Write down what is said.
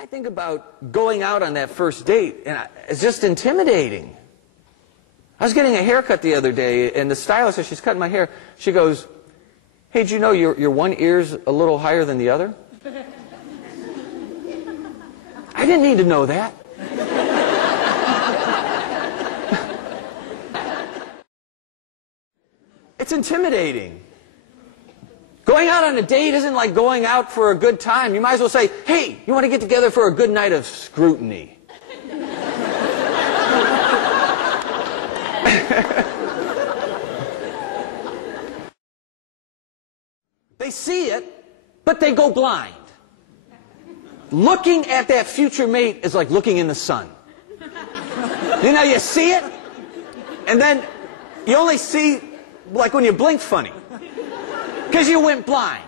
I think about going out on that first date, and it's just intimidating. I was getting a haircut the other day, and the stylist, as she's cutting my hair, she goes, "Hey, did you know your one ear's a little higher than the other?" I didn't need to know that. It's intimidating. Going out on a date isn't like going out for a good time. You might as well say, "Hey, you want to get together for a good night of scrutiny?" They see it, but they go blind. Looking at that future mate is like looking in the sun. You know, you see it, and then you only see, like when you blink funny, because you went blind.